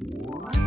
What?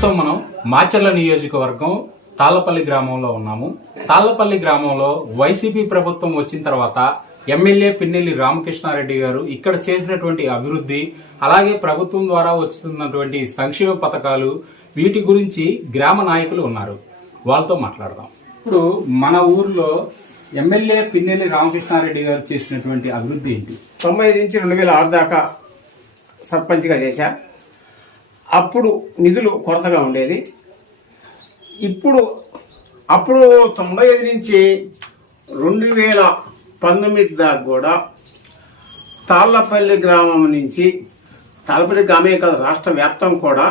ప్రస్తుతం మనం మాచర్ల నియోజకవర్గం తాళ్ళపల్లి గ్రామంలో ఉన్నాము. తాళ్ళపల్లి గ్రామంలో వైసీపీ ప్రభుత్వం వచ్చిన తర్వాత ఎమ్మెల్యే పిన్నెల్లి రామకృష్ణారెడ్డి గారు ఇక్కడ చేసినటువంటి అభివృద్ధి అలాగే ప్రభుత్వం ద్వారా వస్తున్నటువంటి సంక్షేమ పథకాలు వీటి గురించి గ్రామ నాయకులు ఉన్నారు. వాళ్ళతో మాట్లాడదాం. ఇప్పుడు మన ఊర్లో ఎమ్మెల్యే పిన్నెల్లి రామకృష్ణారెడ్డి గారు చేసినటువంటి అభివృద్ధి ఏంటి? తొంభై నుంచి రెండు వేల ఆరు దాకా సర్పంచ్గా చేశా. అప్పుడు నిధులు కొరతగా ఉండేది. ఇప్పుడు అప్పుడు తొంభై ఐదు నుంచి రెండు వేల పంతొమ్మిది దాకా కూడా తాళ్ళపల్లి గ్రామం నుంచి తాళ్ళపల్లి గ్రామే కాదు రాష్ట్ర వ్యాప్తం కూడా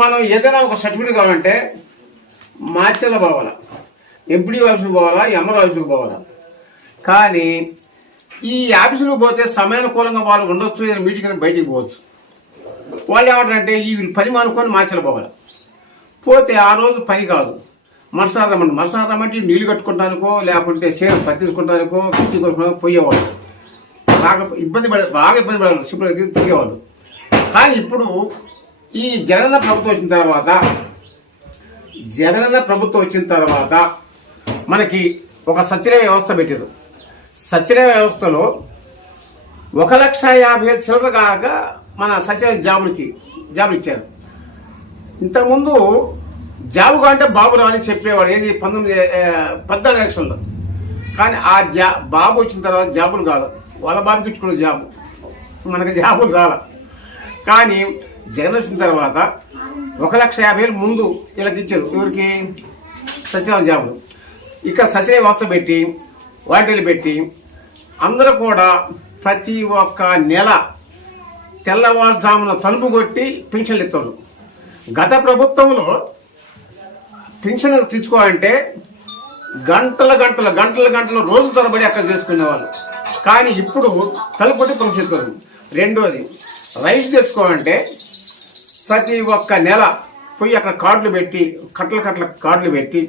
మనం ఏదైనా ఒక సర్టిఫికేట్ కావాలంటే మాచెల పోవాలా ఎంపీడీ ఆఫీస్కి పోవాలా ఎంఆర్ ఆఫీస్కి పోవాలా. కానీ ఈ ఆఫీసులకు పోతే సమయానుకూలంగా వాళ్ళు ఉండొచ్చు మీటింగ్ అని బయటికి పోవచ్చు. వాళ్ళు ఏమంటారంటే ఈ వీళ్ళు పని మానుకొని మాచలు పోవాలి. పోతే ఆ రోజు పని కాదు. మరుసటి రమ్మండి మరుసటి రమ్మంటే నీళ్ళు కట్టుకుంటానికో లేకుంటే సేవ పట్టించుకుంటానికో పిచ్చి కొనుక్కోవడానికి పోయేవాళ్ళు. బాగా ఇబ్బంది పడే బాగా ఇబ్బంది పడేవాళ్ళు సింపుల్గా తిరిగేవాళ్ళు. కానీ ఇప్పుడు ఈ జగనన్న ప్రభుత్వం వచ్చిన తర్వాత జగనన్న ప్రభుత్వం వచ్చిన తర్వాత మనకి ఒక సచివాలయ వ్యవస్థ పెట్టారు. సచివాలయ వ్యవస్థలో ఒక లక్ష యాభై వేల చిల్లర కాక మన సచివాలయ జాబులకి జాబులు ఇచ్చారు. ఇంతకుముందు జాబుగా అంటే బాబు అని చెప్పేవాడు ఏది పంతొమ్మిది పద్నాలుగు ఎలక్షన్లో. కానీ ఆ జా బాబు వచ్చిన తర్వాత జాబులు కాదు. వాళ్ళ బాబుకి ఇచ్చుకున్న జాబు మనకి జాబులు రాల. కానీ జగన్ వచ్చిన తర్వాత ఒక లక్ష యాభై వేలు ముందు వీళ్ళకి ఇచ్చారు. ఎవరికి? సచివాలయం జాబులు ఇక్కడ సచివాలయ వ్యవస్థ పెట్టి వాటిని పెట్టి అందరూ కూడా ప్రతి ఒక్క నెల తెల్లవారుజామున తలుపు కొట్టి పింఛన్లు ఇస్తారు గత ప్రభుత్వంలో పింఛన్ తెచ్చుకోవాలంటే గంటల గంటల గంటల గంటల రోజు తరబడి అక్కడ చేసుకునేవాళ్ళు. కానీ ఇప్పుడు తలుపు కొట్టి పింఛన్ ఇస్తారు రెండోది రైస్ తెచ్చుకోవాలంటే ప్రతి ఒక్క నెల పోయి అక్కడ కార్డులు పెట్టి కట్టల కట్టల కార్డులు పెట్టి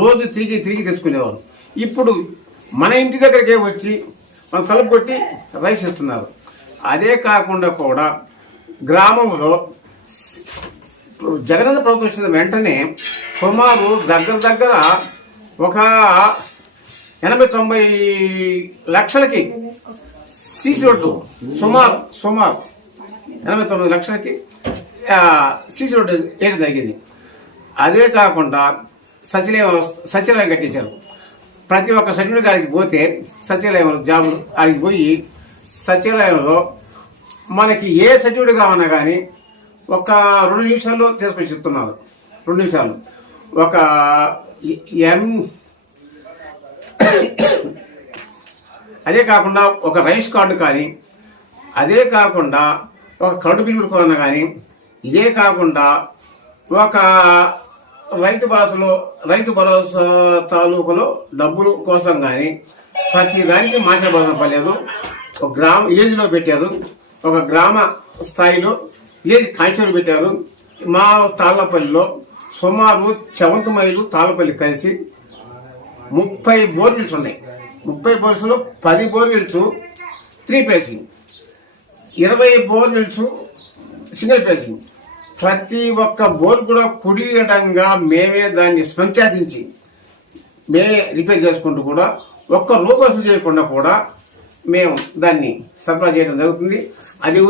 రోజు తిరిగి తిరిగి తెచ్చుకునేవాళ్ళు. ఇప్పుడు మన ఇంటి దగ్గరికే వచ్చి మన తలుపు కొట్టి రైస్ ఇస్తున్నారు. అదే కాకుండా కూడా గ్రామంలో జగనన్న ప్రభుత్వం వచ్చిన వెంటనే సుమారు దగ్గర దగ్గర ఒక ఎనభై తొంభై లక్షలకి సీసీ రోడ్డు సుమారు సుమారు ఎనభై తొమ్మిది లక్షలకి సీసీ రోడ్డు వేయడం జరిగింది? అదే కాకుండా సచివాలయం సచివాలయం కట్టించారు. ప్రతి ఒక్క సచివుడి గారికి పోతే సచివాలయం జాబులు ఆడికి పోయి సచివాలయంలో మనకి ఏ సచివుడు కావన్నా కానీ ఒక రెండు నిమిషాల్లో తీసుకొచ్చి ఇస్తున్నారు రెండు నిమిషాలు. ఒక ఎం అదే కాకుండా ఒక రైస్ కార్డు కానీ అదే కాకుండా ఒక కరెంటు బిల్లు కొన్నా కానీ ఇదే కాకుండా ఒక రైతు భాషలో రైతు భరోసా తాలూకులో డబ్బులు కోసం కానీ ప్రతి దానికి మాట్లాడవలసిన పర్లేదు ఒక గ్రామ విలేజ్లో పెట్టారు. ఒక గ్రామ స్థాయిలో విలేజ్ కాంచెలు పెట్టారు. మా తాళ్ళపల్లిలో సుమారు చెవంత మైలు తాళ్ళపల్లి కలిసి ముప్పై బోర్వెల్స్ ఉన్నాయి. ముప్పై బోర్వెల్స్లో పది బోర్వెల్స్ త్రీ ప్లేసింగ్ ఇరవై బోర్వెల్స్ సింగిల్ పేసింగ్ ప్రతి ఒక్క బోర్ కూడా కుడియడంగా మేమే దాన్ని సంచాదించి మేమే రిపేర్ చేసుకుంటూ కూడా ఒక్క రూపాయి చేయకుండా కూడా మేము దాన్ని సరఫరా చేయడం జరుగుతుంది. అది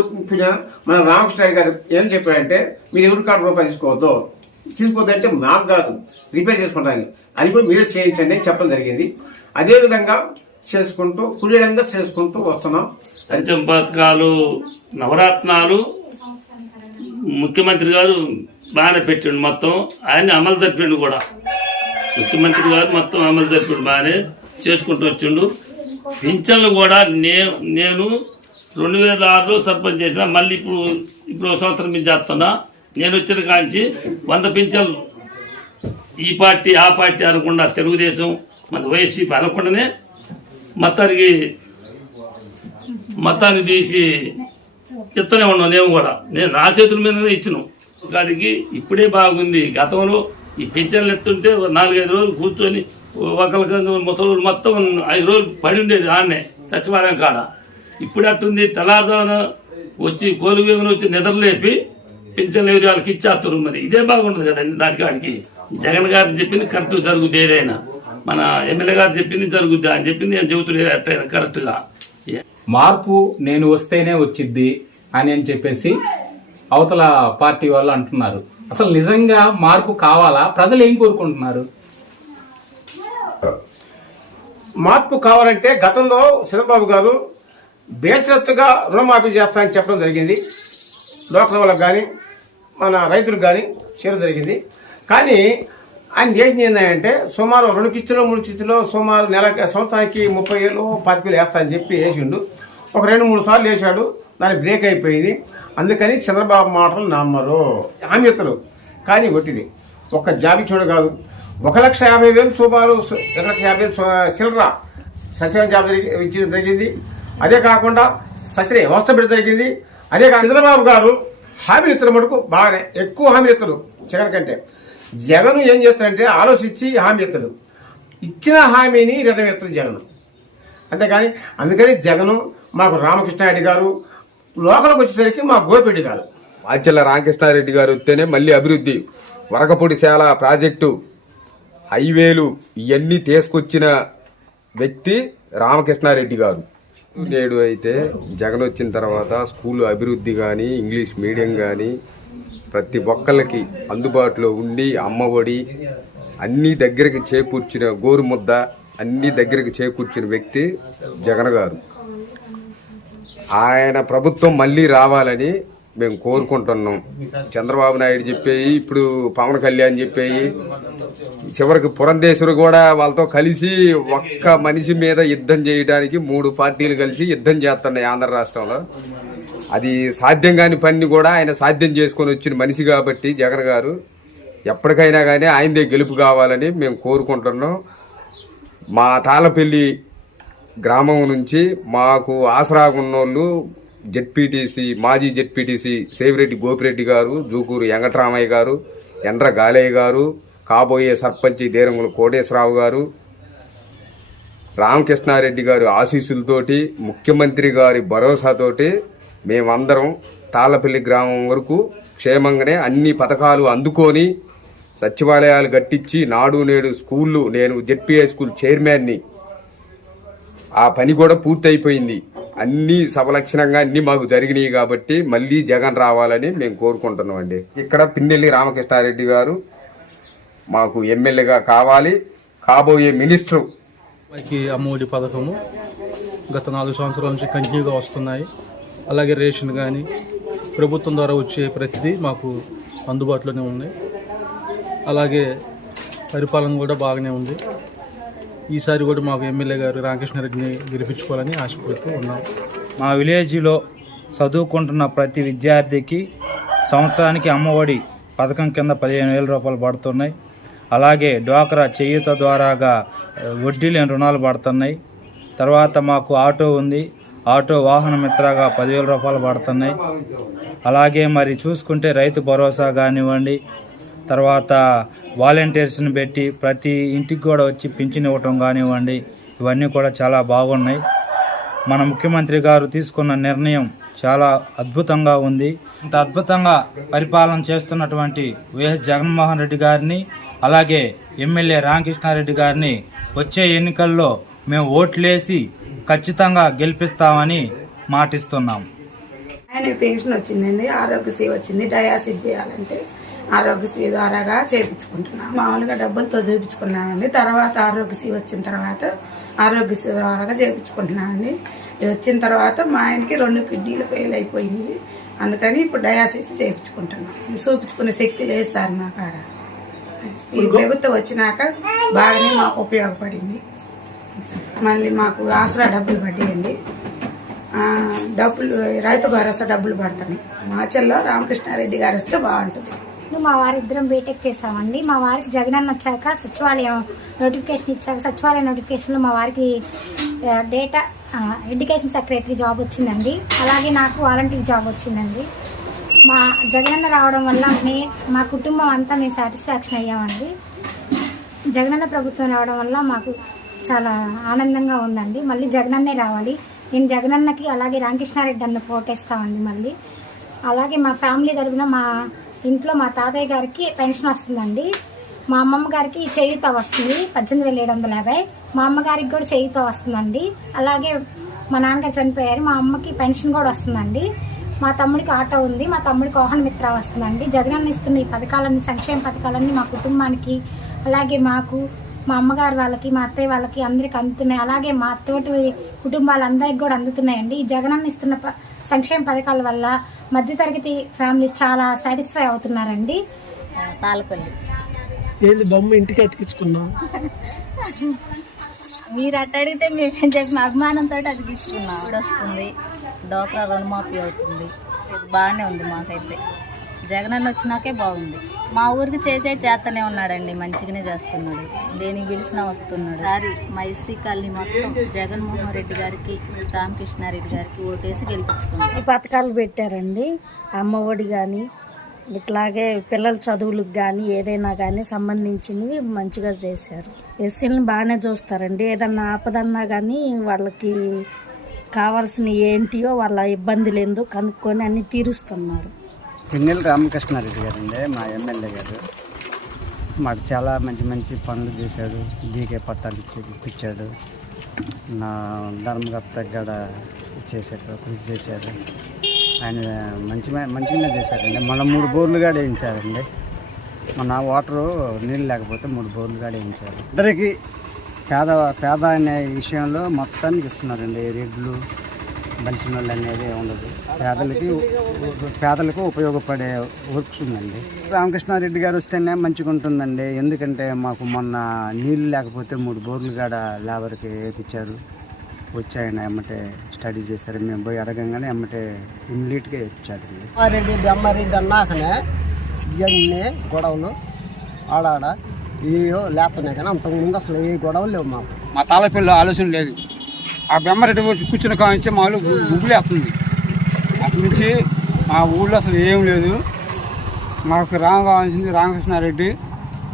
మన రామకృష్ణ గారు ఏం చెప్పారంటే మీరు ఎవరి కార్డు రూపాయలు తీసుకోవద్దు. తీసుకోవద్దు అంటే మాకు కాదు. రిపేర్ చేసుకుంటాను అది కూడా మీరే చేయించండి అని చెప్పడం జరిగింది. అదేవిధంగా చేసుకుంటూ కులీనంగా చేసుకుంటూ వస్తున్నాం. పంచం పథకాలు నవరత్నాలు ముఖ్యమంత్రి గారు బాగానే పెట్టిండు మొత్తం. ఆయన అమలు తప్పిండు కూడా. ముఖ్యమంత్రి గారు మొత్తం అమలు తప్పిండు బాగానే చేసుకుంటూ వచ్చిండు. పింఛన్లు కూడా నే నేను రెండు వేల ఆరులో సర్పంచ్ చేసిన మళ్ళీ ఇప్పుడు ఇప్పుడు సంవత్సరం మీద చేస్తున్నా. నేను వచ్చిన కాంచి వంద పింఛన్లు ఈ పార్టీ ఆ పార్టీ అనకుండా తెలుగుదేశం మన వైసీపీ అనకుండానే మతానికి మతాన్ని తీసి ఇస్తూనే ఉన్నాం నేను కూడా. నేను నా చేతుల మీదనే ఇచ్చినాం. కాడికి ఇప్పుడే బాగుంది. గతంలో ఈ పింఛన్లు ఎత్తుంటే నాలుగైదు రోజులు కూర్చొని ఒకరికి ముసలు మొత్తం ఐదు రోజులు పడి ఉండేది ఆడనే సచివాలయం కాడ. ఇప్పుడు అట్టుంది తెల్లారుదాన వచ్చి కోలువేమని వచ్చి నిద్రలేపి పింఛన్లు ఎవరి వాళ్ళకి ఇచ్చేస్తారు మరి. ఇదే బాగుంటుంది కదండి దాని కాడికి జగన్ గారు చెప్పింది కరెక్ట్ జరుగుద్ది ఏదైనా. మన ఎమ్మెల్యే గారు చెప్పింది జరుగుద్ది అని చెప్పింది నేను చెబుతున్నాను ఎట్లయినా కరెక్ట్గా. మార్పు నేను వస్తేనే వచ్చిద్ది అని అని చెప్పేసి అవతల పార్టీ వాళ్ళు అంటున్నారు. అసలు నిజంగా మార్పు కావాలా? ప్రజలు ఏం కోరుకుంటున్నారు? మార్పు కావాలంటే గతంలో చంద్రబాబు గారు బేషరత్తుగా రుణమాఫీ చేస్తానని చెప్పడం జరిగింది. లోకల్ వాళ్ళకు కానీ మన రైతులకు కానీ చేయడం జరిగింది. కానీ ఆయన చేసింది ఏంటంటే సుమారు రెండు కిస్తులు మూడు కిస్తులు సుమారు నెల సంవత్సరానికి ముప్పై ఏళ్ళు పది వేలు వేస్తా అని చెప్పి వేసిండు. ఒక రెండు మూడు సార్లు వేసాడు దాని బ్రేక్ అయిపోయింది. అందుకని చంద్రబాబు మాటలు నమ్మరు. హామీతలు కానీ ఒట్టిది. ఒక్క జాబి చూడ కాదు. ఒక లక్ష యాభై వేలు సుమారు ఒక లక్ష యాభై వేలు సు- చిల్లర సచివాలయం జాబ్ ఇచ్చడం జరిగింది. అదే కాకుండా సచివాలయ వ్యవస్థ పెట్టి జరిగింది. అదే చంద్రబాబు గారు హామీలు ఇతర మటుకు బాగానే ఎక్కువ హామీలు ఇస్తారు జగన్ కంటే. జగన్ ఏం చేస్తారంటే ఆలోచించి హామీ ఇస్తాడు. ఇచ్చిన హామీని నెరవేరుతాడు జగన్. అంతేకాని అందుకని జగను మాకు రామకృష్ణారెడ్డి గారు లోకల్కి వచ్చేసరికి మా గోపిరెడ్డి గారు. మాచెల్ల రామకృష్ణారెడ్డి గారు వస్తేనే మళ్ళీ అభివృద్ధి. వరకపూడి శాల ప్రాజెక్టు హైవేలు ఇవన్నీ తీసుకొచ్చిన వ్యక్తి రామకృష్ణారెడ్డి గారు. నేడు అయితే జగన్ వచ్చిన తర్వాత స్కూల్ అభివృద్ధి కానీ ఇంగ్లీష్ మీడియం కానీ ప్రతి ఒక్కళ్ళకి అందుబాటులో ఉండి అమ్మఒడి అన్ని దగ్గరికి చేకూర్చిన గోరుముద్ద అన్ని దగ్గరికి చేకూర్చిన వ్యక్తి జగన్ గారు. ఆయన ప్రభుత్వం మళ్ళీ రావాలని మేము కోరుకుంటున్నాం. చంద్రబాబు నాయుడు చెప్పేయి ఇప్పుడు పవన్ కళ్యాణ్ చెప్పేయి చివరికి పురంధేశ్వరు కూడా వాళ్ళతో కలిసి ఒక్క మనిషి మీద యుద్ధం చేయడానికి మూడు పార్టీలు కలిసి యుద్ధం చేస్తున్నాయి ఆంధ్ర రాష్ట్రంలో. అది సాధ్యం కాని పని కూడా ఆయన సాధ్యం చేసుకొని వచ్చిన మనిషి కాబట్టి జగన్ గారు. ఎప్పటికైనా కానీ ఆయనదే గెలుపు కావాలని మేము కోరుకుంటున్నాం. మా తాళపల్లి గ్రామం నుంచి మాకు ఆసరాగా ఉన్నోళ్ళు జెడ్పీటీసీ మాజీ జెడ్పీటీసీ సేవిరెడ్డి గోపిరెడ్డి గారు జూకూరు వెంకటరామయ్య గారు ఎండ్ర గాలయ్య గారు కాబోయే సర్పంచి దేరంగుల కోటేశ్వరరావు గారు రామకృష్ణారెడ్డి గారి ఆశీస్సులతోటి ముఖ్యమంత్రి గారి భరోసాతోటి మేమందరం తాళ్ళపల్లి గ్రామం వరకు క్షేమంగానే అన్ని పథకాలు అందుకొని సచివాలయాలు కట్టించి నాడు నేడు స్కూళ్ళు నేను జెడ్పీఐ స్కూల్ చైర్మన్ని ఆ పని కూడా పూర్తయిపోయింది. అన్ని సవలక్షణంగా అన్ని మాకు జరిగినాయి కాబట్టి మళ్ళీ జగన్ రావాలని మేము కోరుకుంటున్నాం అండి ఇక్కడ పిన్నెల్లి రామకృష్ణారెడ్డి గారు మాకు ఎమ్మెల్యేగా కావాలి. కాబోయే మినిస్టర్ మనకి అమ్మఒడి పథకము గత నాలుగు సంవత్సరాల నుంచి కంటిన్యూగా వస్తున్నాయి. అలాగే రేషన్ కానీ ప్రభుత్వం ద్వారా వచ్చే ప్రతిదీ మాకు అందుబాటులోనే ఉంది. అలాగే పరిపాలన కూడా బాగానే ఉంది. ఈసారి కూడా మాకు ఎమ్మెల్యే గారు రామకృష్ణారెడ్డిని గెలిపించుకోవాలని ఆశపడుతూ ఉన్నాం. మా విలేజ్లో చదువుకుంటున్న ప్రతి విద్యార్థికి సంవత్సరానికి అమ్మఒడి పథకం కింద పదిహేను వేల రూపాయలు పడుతున్నాయి. అలాగే డ్వాక్రా చేయూత ద్వారాగా వడ్డీ లేని రుణాలు పడుతున్నాయి. తర్వాత మాకు ఆటో ఉంది. ఆటో వాహన మిత్రగా పదివేల రూపాయలు పడుతున్నాయి. అలాగే మరి చూసుకుంటే రైతు భరోసా కానివ్వండి తర్వాత వాలంటీర్స్ని పెట్టి ప్రతి ఇంటికి కూడా వచ్చి పింఛన్ ఇవ్వటం కానివ్వండి ఇవన్నీ కూడా చాలా బాగున్నాయి. మన ముఖ్యమంత్రి గారు తీసుకున్న నిర్ణయం చాలా అద్భుతంగా ఉంది. ఇంత అద్భుతంగా పరిపాలన చేస్తున్నటువంటి వైఎస్ జగన్మోహన్ రెడ్డి గారిని అలాగే ఎమ్మెల్యే రామకృష్ణారెడ్డి గారిని వచ్చే ఎన్నికల్లో మేము ఓట్లేసి ఖచ్చితంగా గెలిపిస్తామని మాటిస్తున్నాం. ఆయన పెన్షన్ వచ్చిందండి ఆరోగ్యశ్రీ వచ్చింది డయాసిస్ చేయాలంటే. ఆరోగ్యశ్రీ ద్వారాగా చేయించుకుంటున్నాం మామూలుగా డబ్బులతో చూపించుకున్నామండి. తర్వాత ఆరోగ్యశ్రీ వచ్చిన తర్వాత ఆరోగ్యశ్రీ ద్వారాగా చేయించుకుంటున్నామండి ఇది వచ్చిన తర్వాత మా ఆయనకి రెండు కిడ్నీలు ఫెయిల్ అయిపోయింది అందుకని ఇప్పుడు డయాసిస్ చేయించుకుంటున్నాం చూపించుకునే శక్తి లేదు సార్ మా కాడ. ఈ ప్రభుత్వం వచ్చినాక బాగానే మాకు ఉపయోగపడింది. మళ్ళీ మాకు ఆసరా డబ్బులు పడ్డాయండి. డబ్బులు రైతు భరోసా డబ్బులు పడుతున్నాయి. మాచల్లో రామకృష్ణారెడ్డి గారు వస్తే బాగుంటుంది. ఇప్పుడు మా వారిద్దరం బీటెక్ చేసామండి మా వారికి జగనన్న వచ్చాక సచివాలయం నోటిఫికేషన్ ఇచ్చాక సచివాలయం నోటిఫికేషన్లో మా వారికి డేటా ఎడ్యుకేషన్ సెక్రటరీ జాబ్ వచ్చిందండి. అలాగే నాకు వాలంటీర్ జాబ్ వచ్చిందండి. మా జగనన్న రావడం వల్ల మే మా కుటుంబం అంతా మేము సాటిస్ఫాక్షన్ అయ్యామండి. జగనన్న ప్రభుత్వం రావడం వల్ల మాకు చాలా ఆనందంగా ఉందండి. మళ్ళీ జగనన్నే రావాలి. నేను జగనన్నకి అలాగే రామకృష్ణారెడ్డి అన్న పోటేస్తామండి మళ్ళీ. అలాగే మా ఫ్యామిలీ తరపున మా ఇంట్లో మా తాతయ్య గారికి పెన్షన్ వస్తుందండి. మా అమ్మమ్మ గారికి చేయూత వస్తుంది పద్దెనిమిది వేల ఏడు వందల యాభై. మా అమ్మగారికి కూడా చేయూత వస్తుందండి. అలాగే మా నాన్నగారు చనిపోయారు మా అమ్మకి పెన్షన్ కూడా వస్తుందండి. మా తమ్ముడికి ఆటో ఉంది మా తమ్ముడికి వాహన మిత్ర వస్తుందండి. జగనన్న ఇస్తున్న ఈ పథకాలన్నీ సంక్షేమ పథకాలన్నీ మా కుటుంబానికి అలాగే మాకు మా అమ్మగారు వాళ్ళకి మా అత్తయ్య వాళ్ళకి అందరికి అందుతున్నాయి. అలాగే మా తోటి కుటుంబాలందరికి కూడా అందుతున్నాయండి. ఈ జగనన్న ఇస్తున్న ప- సంక్షేమ పథకాల వల్ల మధ్యతరగతి ఫ్యామిలీస్ చాలా సాటిస్ఫై అవుతున్నారండి. ఏంది బొమ్మ ఇంటికి ఎత్తికించుకున్నాం మీరు అట్ట అడిగితే మేమేం చెప్పిన. అభిమానంతో అది తీసుకున్నాం. ఇప్పుడు వస్తుంది. డోక్రా రుణమాఫీ అవుతుంది. ఇది బాగానే ఉంది మాకైతే. జగనన్న వచ్చినాకే బాగుంది. మా ఊరికి చేసే చేస్తూనే ఉన్నాడండి మంచిగానే చేస్తున్నాడు. దేనికి పిలిచినా వస్తున్నాడు. సారి మా ఎస్సీ కాలనీ మొత్తం జగన్మోహన్ రెడ్డి గారికి రామకృష్ణారెడ్డి గారికి ఓటేసి గెలిపించుకున్నాం. ఈ పథకాలు పెట్టారండి. అమ్మ ఒడి కానీ ఇట్లాగే పిల్లల చదువులకు కానీ ఏదైనా కానీ సంబంధించినవి మంచిగా చేశారు. ఎస్సీలను బాగానే చూస్తారండి. ఏదన్నా ఆపదన్నా కానీ వాళ్ళకి కావాల్సిన ఏంటియో వాళ్ళ ఇబ్బందులు ఏందో కనుక్కొని అన్ని తీరుస్తున్నారు. పిన్నెల రామకృష్ణారెడ్డి గారండి మా ఎమ్మెల్యే గారు. మాకు చాలా మంచి మంచి పనులు చేశాడు బీకే పట్టాలు ఇచ్చి ఇప్పించాడు. నా ధర్మకర్త కూడా చేశారు కృషి చేశారు ఆయన మంచి మంచిగానే చేశారండి మన మూడు బోర్లు కూడా వేయించారండి. మన వాటరు నీళ్ళు లేకపోతే మూడు బోర్లు కూడా వేయించారు. అందరికీ పేద పేద అనే విషయంలో మొత్తానికి ఇస్తున్నారండి రెడ్లు. బలిసిన వాళ్ళు అనేది ఉండదు పేదలకి పేదలకు ఉపయోగపడే వర్క్స్ ఉందండి. రామకృష్ణారెడ్డి గారు వస్తేనే మంచిగా ఉంటుందండి. ఎందుకంటే మాకు మొన్న నీళ్ళు లేకపోతే మూడు బోర్లు కాడ లేబర్కి వేయించారు వచ్చి ఆయన ఎమ్మటే స్టడీ చేస్తారు మేము పోయి అడగంగానే ఎమ్మటే ఇమ్మీడియట్గా వేయించారండి రెడ్డి బెమ్మారెడ్డి అన్నాకనే ఇవన్నీ గొడవలు ఆడాడ ఇవో లేస్తున్నాయి కానీ అంతకు ముందు అసలు ఏ గొడవలు లేవు మాకు. మా తాళపిల్ల ఆలోచన లేదు. ఆ బెమ్మరెడ్డి వచ్చి కూర్చున్న కాంచి మాలు గుబులేస్తుంది అటు నుంచి మా ఊళ్ళో అసలు ఏం లేదు. మాకు రామ కావాల్సింది రామకృష్ణారెడ్డి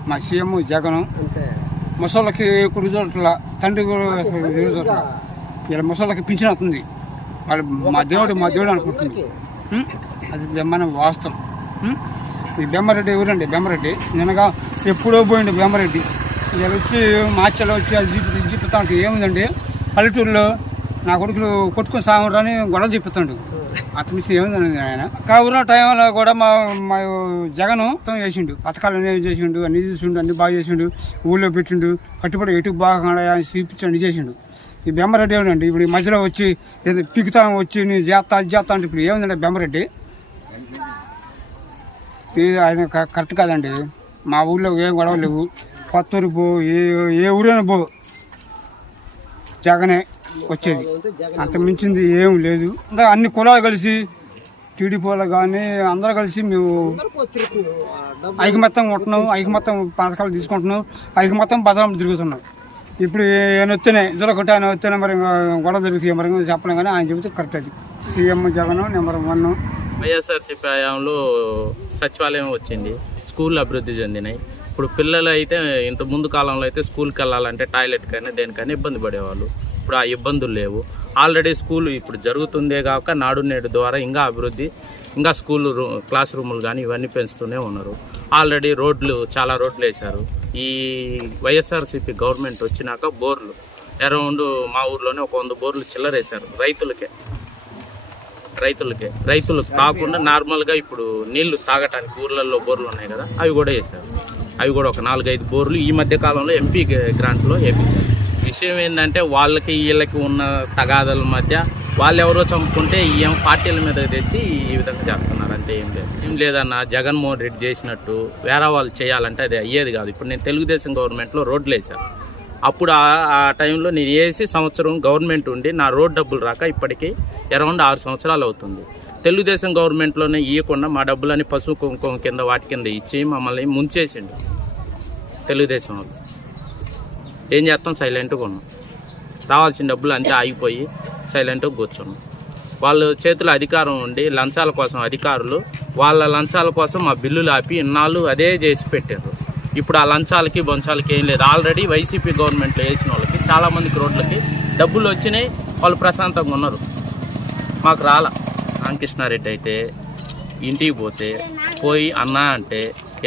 మా సీఎం జగన్. ముసళ్ళకి కుడి చోట్ల తండ్రి చోట్ల ఇలా ముసళ్ళకి పింఛన్ అవుతుంది వాళ్ళు మా దేవుడు మా దేవుడు అనుకుంటుంది? అది బెమ్మన వాస్తవం? ఈ బెమ్మరెడ్డి ఎవరండి? బెమ్మరెడ్డి నిన్నగా ఎప్పుడో పోయింది బెమ్మరెడ్డి ఇలా వచ్చి మార్చలో వచ్చి అది జీపు జీపుతా ఉంటే ఏముందండి? పల్లెటూరులో నా కొడుకులు కొట్టుకుని సాగురని గొడవ చెప్తాడు అతను నుంచి ఏముందండి ఆయన. కావున టైంలో కూడా మా మా జగన్ మొత్తం చేసిండు పథకాలు అనేవి చేసిండు అన్ని చూసిండు అన్ని బాగా చేసిండు. ఊళ్ళో పెట్టిండు. కట్టుబడి ఎటు బాగా చూపించండి అన్ని చేసిండు. ఈ బెమ్మరెడ్డి ఏమిటండి ఇప్పుడు ఈ మధ్యలో వచ్చి ఏదో పికుతా వచ్చి నేను చేస్తా అది చేస్తా అంటే ఇప్పుడు ఏముందండి బెమ్మరెడ్డి ఇది ఆయన క- కరెక్ట్ కాదండి. మా ఊళ్ళో ఏం గొడవ లేవు. కొత్తూరు పో ఏ ఏ ఊరైనా పో. జగనే వచ్చేది. అంత మించింది ఏం లేదు. ఇంకా అన్ని కులాలు కలిసి టీడీపీలో కానీ అందరూ కలిసి మేము ఐకమత్యం ఉంటున్నాం ఐకమత్యం పథకాలు తీసుకుంటున్నాం. ఐకమత్యం బదలం తిరుగుతున్నాం. ఇప్పుడు ఆయన వచ్చినాయి ఇద్దరు ఆయన వచ్చినా మరి ఇంకా గొడవ జరుగుతాయి. మరి చెప్పలేం కానీ ఆయన చెబితే కరెక్ట్ అది. CM Jagan number one. YSRCP హయాంలో సచివాలయం వచ్చింది. స్కూల్ అభివృద్ధి చెందినాయి. ఇప్పుడు పిల్లలు అయితే ఇంత ముందు కాలంలో అయితే స్కూల్కి వెళ్ళాలంటే టాయిలెట్ కానీ దేనికైనా ఇబ్బంది పడేవాళ్ళు. ఇప్పుడు ఆ ఇబ్బందులు లేవు. ఆల్రెడీ స్కూల్ ఇప్పుడు జరుగుతుందే కాక నాడు నేడు ద్వారా ఇంకా అభివృద్ధి ఇంకా స్కూల్ రూ క్లాస్ రూములు కానీ ఇవన్నీ పెంచుతూనే ఉన్నారు. ఆల్రెడీ రోడ్లు చాలా రోడ్లు వేశారు. ఈ వైఎస్ఆర్సీపీ గవర్నమెంట్ వచ్చినాక బోర్లు అరౌండ్ మా ఊర్లోనే ఒక వంద బోర్లు చిల్లరేశారు రైతులకే. రైతులకే. రైతులకు కాకుండా నార్మల్గా ఇప్పుడు నీళ్ళు తాగటానికి ఊర్లలో బోర్లు ఉన్నాయి కదా అవి కూడా వేశారు. అవి కూడా ఒక నాలుగైదు బోర్లు ఈ మధ్య కాలంలో ఎంపీ గ్రాంట్లో వేయించారు విషయం ఏంటంటే వాళ్ళకి వీళ్ళకి ఉన్న తగాదల మధ్య వాళ్ళు ఎవరో చంపుకుంటే ఈఎం పార్టీల మీద తెచ్చి ఈ విధంగా చేస్తున్నారు. అంటే ఏం లేదు. ఏం లేదన్నా జగన్మోహన్ రెడ్డి చేసినట్టు వేరే వాళ్ళు చేయాలంటే అది అయ్యేది కాదు. ఇప్పుడు నేను తెలుగుదేశం గవర్నమెంట్లో రోడ్లు వేశాను. అప్పుడు ఆ- ఆ టైంలో నేను వేసి సంవత్సరం గవర్నమెంట్ ఉండి నా రోడ్ డబ్బులు రాక ఇప్పటికీ అరౌండ్ ఆరు సంవత్సరాలు అవుతుంది. తెలుగుదేశం గవర్నమెంట్లోనే ఇవ్వకుండా మా డబ్బులని పశువు కుంకుమ కింద వాటి కింద ఇచ్చి మమ్మల్ని ముంచేసిండు తెలుగుదేశం వాళ్ళు. ఏం చేస్తాం? సైలెంట్గా ఉన్నాం. రావాల్సిన డబ్బులు అంతే ఆగిపోయి సైలెంట్గా కూర్చున్నాం. వాళ్ళ చేతుల అధికారం ఉండి లంచాల కోసం అధికారులు వాళ్ళ లంచాల కోసం మా బిల్లులు ఆపి ఇన్నాళ్ళు అదే చేసి పెట్టారు ఇప్పుడు ఆ లంచాలకి బొంచాలకి ఏం లేదు. ఆల్రెడీ వైసీపీ గవర్నమెంట్లో వేసిన వాళ్ళకి చాలామందికి రోడ్లకి డబ్బులు వచ్చినాయి. వాళ్ళు ప్రశాంతంగా ఉన్నారు. మాకు రాలే. రామకృష్ణారెడ్డి అయితే ఇంటికి పోతే పోయి అన్నా అంటే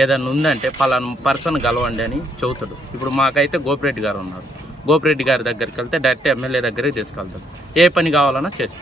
ఏదన్నా ఉందంటే పలానా పర్సన్ గలవండి అని చెబుతాడు. ఇప్పుడు మాకైతే గోపిరెడ్డి గారు ఉన్నారు. గోపిరెడ్డి గారి దగ్గరికి వెళ్తే డైరెక్ట్ ఎమ్మెల్యే దగ్గరికి తీసుకెళ్తాడు. ఏ పని కావాలన్నా చేసి